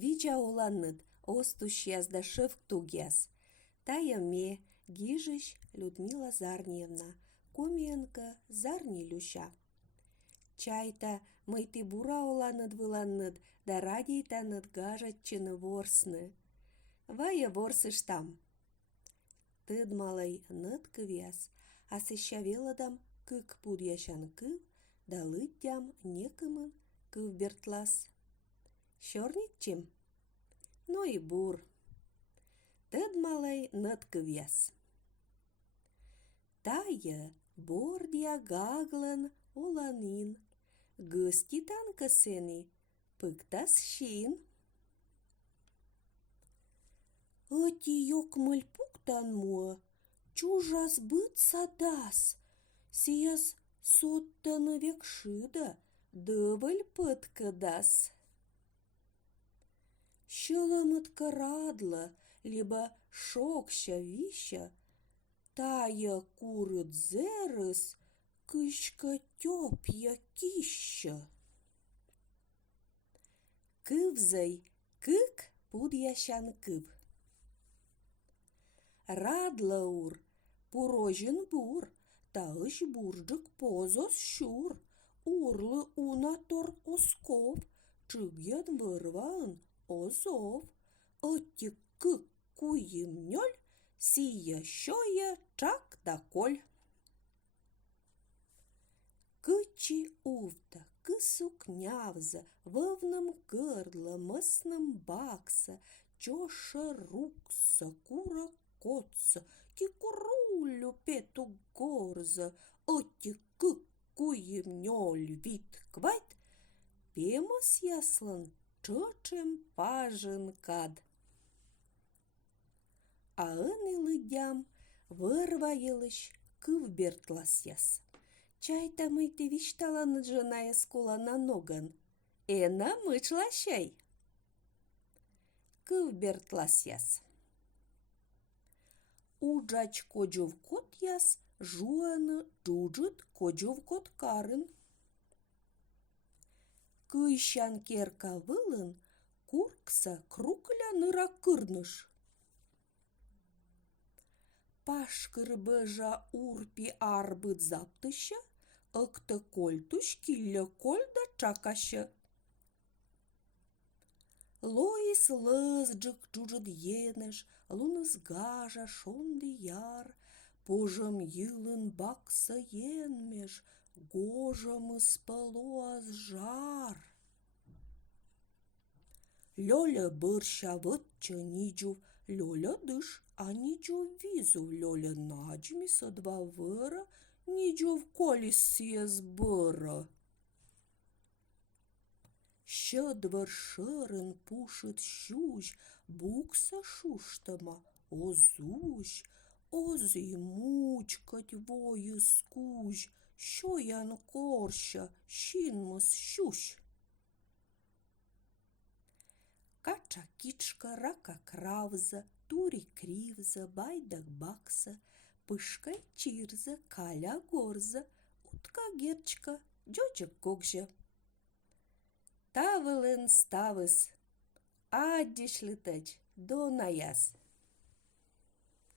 Вича уланныт, остуш язда шыв тугяс. Таяме, гижищ Людмила Зарниевна, Комиенко Зарни Люша. Чайта мыйты бура уланыт выланныт, да радийтаныт гажатчыны ворсны. Вая ворсыштам. Тыдмалай ныт кывяс, а сыщавеладам кык пудяшан кыв, да лыттям некымын кыв бертлас. Шорнитчим? Ну и бур. Тыдмалай ныт кывяс. Тая бордия гаглан уланин, гыститан кысени, пыктас шин. Ыти ёкмыль пуктан муа, чужас быт садас, сияс соттаны векшыда, дывыль пыткадас. Щылымыт кырадла, либо шокща вища, тая курыт зерыс, кышка тёпья кища. Кывзай кык пудяшан кыв. Радла ур, пурожин бур, таыш буржык позос щур, урлы унатор осков, чыгьян вырваын озов, ыти кык куйымнёль, сия щоя чак да коль. Кычи увта, кысукнявза, вывным гырла, мысным бакса, чоша рукса, кура котса, кикурулю пету горза, ыти кык куйымнёль вит квайт, пемос яслан чычем пажын кад. А ыны лыдям вырвайылыш кыв бертлас яс. Чайта мыйты вишталаны жыная скула на ноган. Эна мычлащай. Кыв бертлас яс. Уджач кожовкот яс, жуаны джуджыт кожовкот карын. Кыйщан керка вылын, куркса крукляныра кырныш. Пашкыр быжа урпи арбыт заптыща, ыкты кольтуш килле кольда чакашы. Лоис лызджык джужыт енеш, луныс гажа шонды яр, пожым йылын бакса енмеш, гожым испылуаз жар. Лёля бырща вытча ниджув, Лёля дыш, а ниджув визув, Лёля наджмиса два выра, ниджув колис сиес быра. Щедвыр шырын пушит щущ, букса шуштама, озущ, озый мучкать вою скущ, щоян корща, щинмыс щущ. Кача кичка, рака кравза, тури кривза, байдак бакса, пышкай чирза, каля горза, утка герчка, джоджик гогжа. Тавылын ставыс, аддиш лытач, донаяс.